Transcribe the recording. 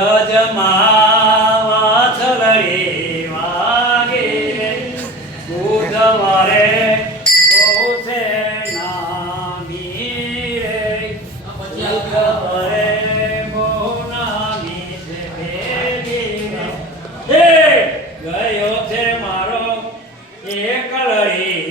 વ્રજમાં વાછલડી વાગે બુધવારે બહુ છે નામી રે બુધવારે બહુ નામી છે ભેગી રે. ગયો છે મારો એકલડી